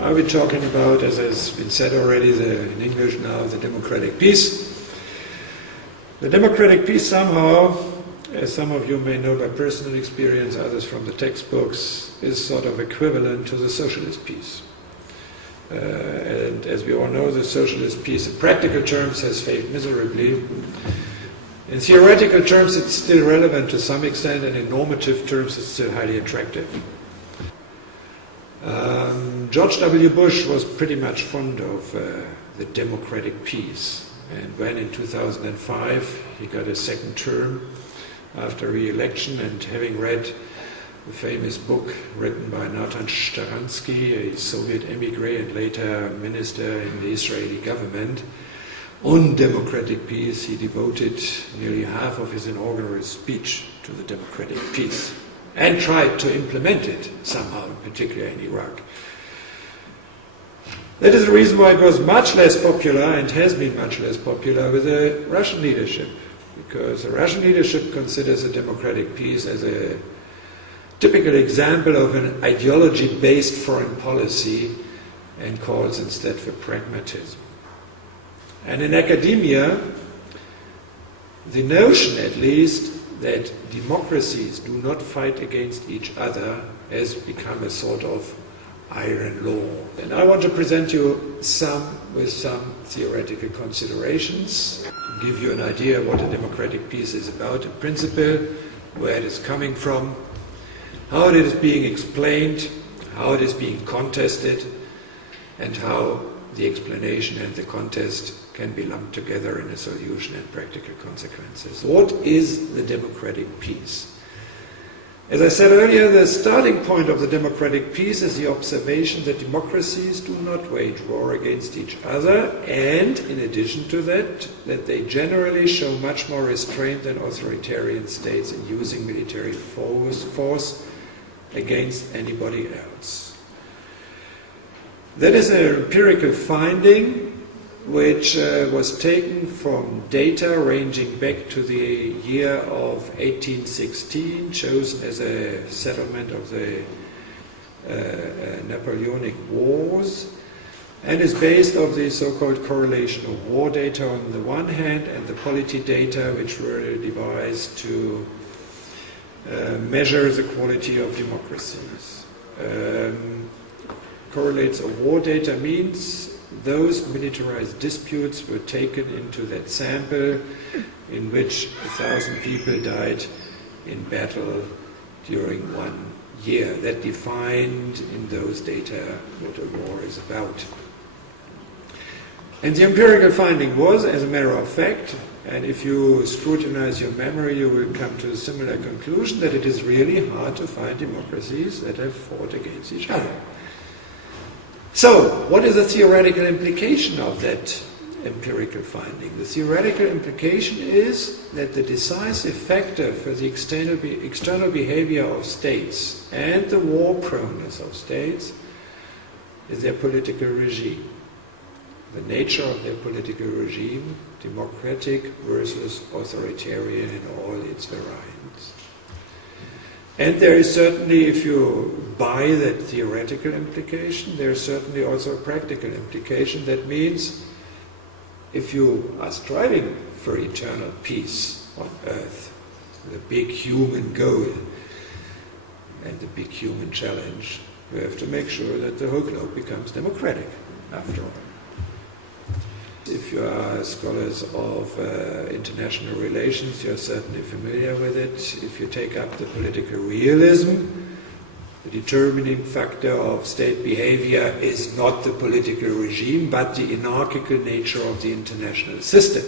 are we talking about, as has been said already in English now, the democratic peace? The democratic peace somehow, as some of you may know by personal experience, others from the textbooks, is sort of equivalent to the socialist peace. And as we all know, the socialist peace in practical terms has failed miserably. In theoretical terms, it's still relevant to some extent, and in normative terms, it's still highly attractive. George W. Bush was pretty much fond of the democratic peace, and when in 2005 he got a second term after re-election, and having read the famous book written by Nathan Sharansky, a Soviet emigre and later minister in the Israeli government, on democratic peace, he devoted nearly half of his inaugural speech to the democratic peace and tried to implement it somehow, particularly in Iraq. That is the reason why it was much less popular and has been much less popular with the Russian leadership, because the Russian leadership considers a democratic peace as a typical example of an ideology-based foreign policy and calls instead for pragmatism. And in academia, the notion at least that democracies do not fight against each other has become a sort of iron law. And I want to present you some theoretical considerations, to give you an idea of what a democratic peace is about in principle, where it is coming from, how it is being explained, how it is being contested, and how the explanation and the contest can be lumped together in a solution and practical consequences. What is the democratic peace? As I said earlier, the starting point of the democratic peace is the observation that democracies do not wage war against each other, and in addition to that, that they generally show much more restraint than authoritarian states in using military force against anybody else. That is an empirical finding which was taken from data ranging back to the year of 1816, chosen as a settlement of the Napoleonic Wars, and is based on the so-called correlation of war data on the one hand and the polity data, which were devised to measure the quality of democracies. Correlates of war data means those militarized disputes were taken into that sample in which 1,000 people died in battle during 1 year. That defined in those data what a war is about. And the empirical finding was, as a matter of fact, and if you scrutinize your memory, you will come to a similar conclusion, that it is really hard to find democracies that have fought against each other. So, what is the theoretical implication of that empirical finding? The theoretical implication is that the decisive factor for the external behavior of states and the war proneness of states is their political regime. The nature of their political regime, democratic versus authoritarian in all its variants. And there is certainly, if you buy that theoretical implication, there is certainly also a practical implication. That means if you are striving for eternal peace on earth, the big human goal and the big human challenge, you have to make sure that the whole globe becomes democratic, after all. If you are scholars of international relations, you're certainly familiar with it. If you take up the political realism, the determining factor of state behavior is not the political regime, but the anarchical nature of the international system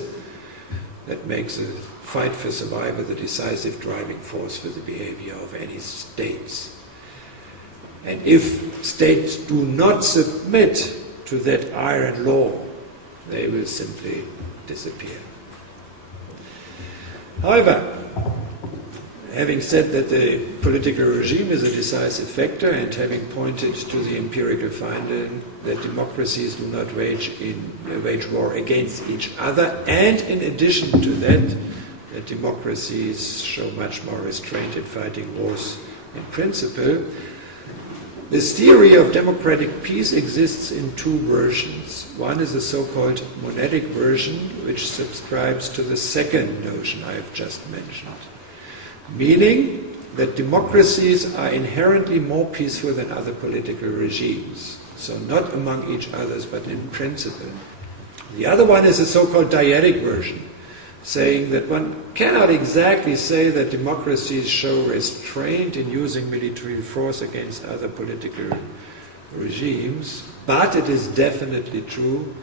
that makes a fight for survival the decisive driving force for the behavior of any states. And if states do not submit to that iron law, they will simply disappear. However, having said that the political regime is a decisive factor, and having pointed to the empirical finding that democracies do not wage war against each other, and in addition to that, that democracies show much more restraint in fighting wars in principle, This theory of democratic peace exists in two versions. One is the so-called monadic version, which subscribes to the second notion I have just mentioned, meaning that democracies are inherently more peaceful than other political regimes, so not among each others, but in principle. The other one is the so-called dyadic version, saying that one cannot exactly say that democracies show restraint in using military force against other political regimes, but it is definitely true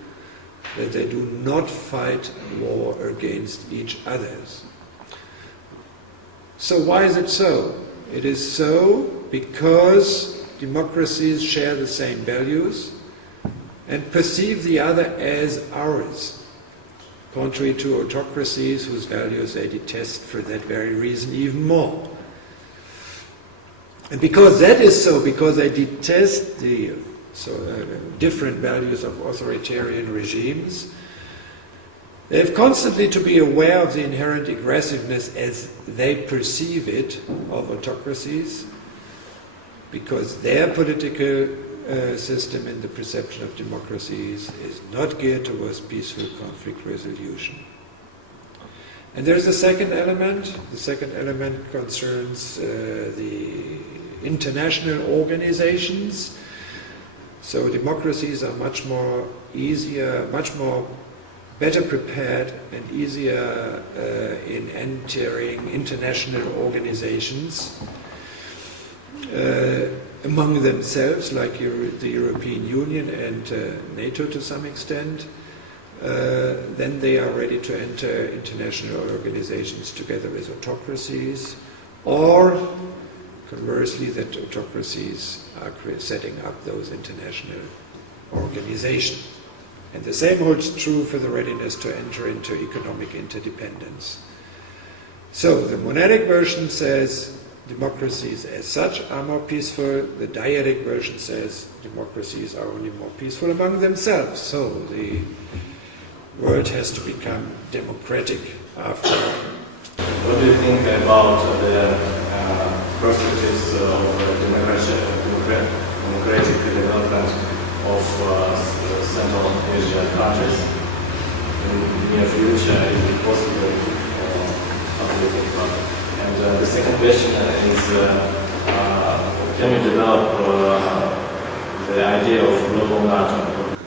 that they do not fight war against each other. So why is it so? It is so because democracies share the same values and perceive the other as ours, contrary to autocracies whose values they detest for that very reason even more. And because that is so, because they detest the different values of authoritarian regimes, they have constantly to be aware of the inherent aggressiveness as they perceive it of autocracies, because their political system in the perception of democracies is not geared towards peaceful conflict resolution. And there's a second element. The second element concerns the international organizations. So democracies are much more better prepared and easier in entering international organizations among themselves, like the European Union and NATO to some extent. Then they are ready to enter international organizations together with autocracies, or conversely, that autocracies are setting up those international organizations. And the same holds true for the readiness to enter into economic interdependence. So the monadic version says democracies as such are more peaceful. The dyadic version says democracies are only more peaceful among themselves. So the world has to become democratic after all. What do you think about the perspectives of democratic development of Central Asia countries in the near future? Is it possible? How do you think about it? And the second question is, can you develop the idea of global NATO?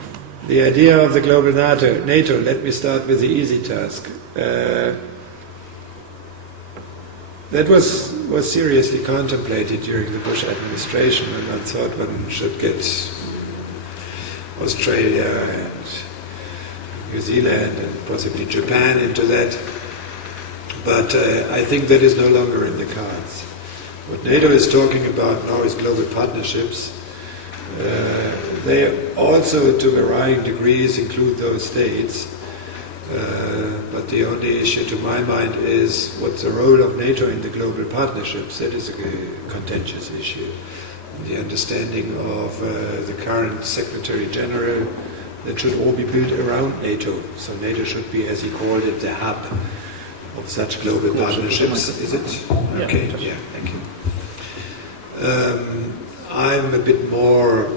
The idea of the global NATO, let me start with the easy task. That was seriously contemplated during the Bush administration, when one thought one should get Australia and New Zealand and possibly Japan into that. But I think that is no longer in the cards. What NATO is talking about now is global partnerships. They also, to varying degrees, include those states. But the only issue to my mind is what's the role of NATO in the global partnerships. That is a contentious issue. The understanding of the current Secretary General, that should all be built around NATO. So NATO should be, as he called it, the hub of such global partnerships. Is it? Okay, yeah, thank you. I'm a bit more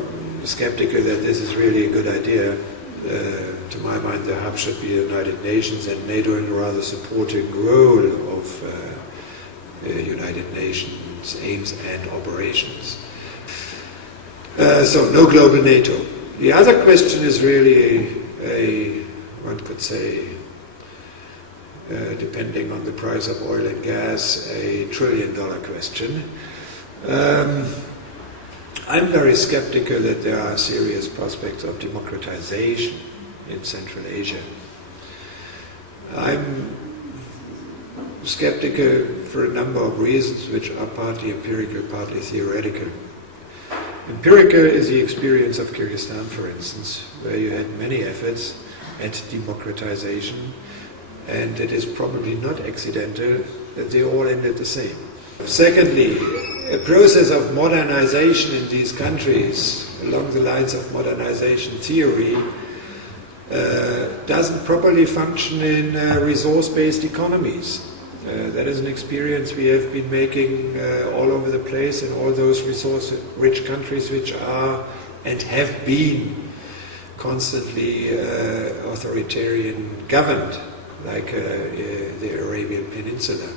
skeptical that this is really a good idea. To my mind, the hub should be the United Nations, and NATO in a rather supporting role of United Nations aims and operations. So no global NATO. The other question is really one could say, depending on the price of oil and gas, a $1 trillion question. I'm very skeptical that there are serious prospects of democratization in Central Asia. I'm skeptical for a number of reasons, which are partly empirical, partly theoretical. Empirical is the experience of Kyrgyzstan, for instance, where you had many efforts at democratization, and it is probably not accidental that they all ended the same. Secondly, a process of modernization in these countries, along the lines of modernization theory, doesn't properly function in resource-based economies. That is an experience we have been making all over the place in all those resource-rich countries which are and have been constantly authoritarian governed, like the Arabian Peninsula.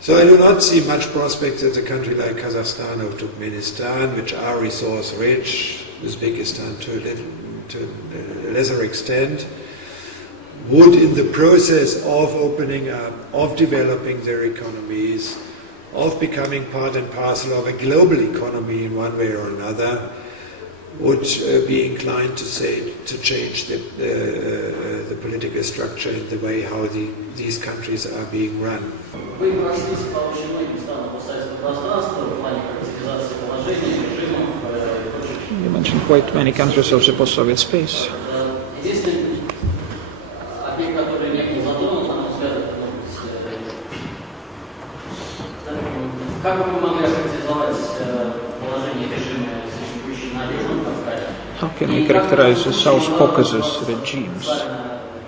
So I do not see much prospects that a country like Kazakhstan or Turkmenistan, which are resource-rich, Uzbekistan to a lesser extent, would in the process of opening up, of developing their economies, of becoming part and parcel of a global economy in one way or another, would be inclined to change the political structure and the way how these countries are being run. Вы прошлись по очень многим странам постсоветского пространства в плане характеризации положения, режимов и прочих. You mentioned quite many countries of the post-Soviet space. Единственный объект, который не был затронут, на мой взгляд, как бы мы могли охарактеризовать положение режима, существующего на Южном Кавказе? How can we characterize the South Caucasus regimes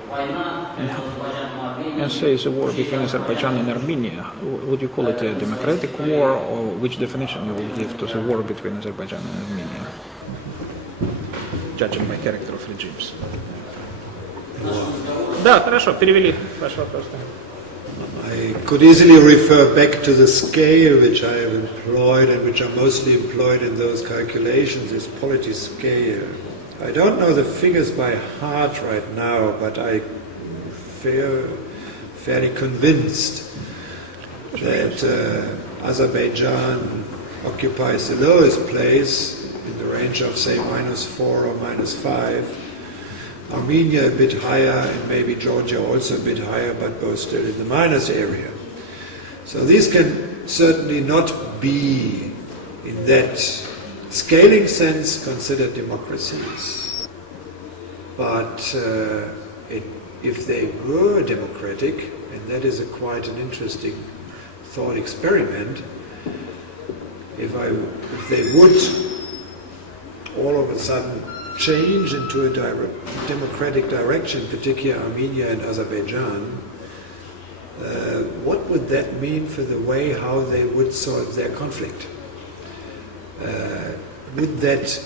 Война между Азербайджаном и Арменией. and say it's a war between Azerbaijan and Armenia? Would you call it a democratic war, or which definition you would give to the war between Azerbaijan and Armenia, judging by character of regimes? Да, хорошо, перевели ваш вопрос. I could easily refer back to the scale which I have employed and which are mostly employed in those calculations, this polity scale. I don't know the figures by heart right now, but I feel fairly convinced that Azerbaijan occupies the lowest place in the range of, say, -4 or -5. Armenia a bit higher, and maybe Georgia also a bit higher, but both still in the minus area. So these can certainly not be, in that scaling sense, considered democracies. But if they were democratic, and that is quite an interesting thought experiment, if they would all of a sudden change into a democratic direction, particularly Armenia and Azerbaijan, what would that mean for the way how they would solve their conflict? Would that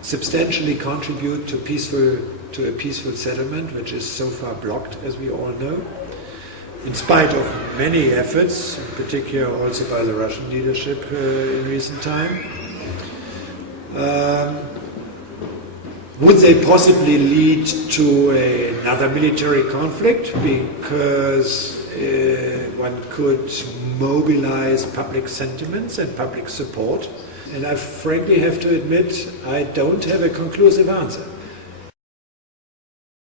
substantially contribute to a peaceful settlement, which is so far blocked, as we all know, in spite of many efforts, in particular also by the Russian leadership in recent time? Would they possibly lead to another military conflict because one could mobilize public sentiments and public support? And I frankly have to admit, I don't have a conclusive answer.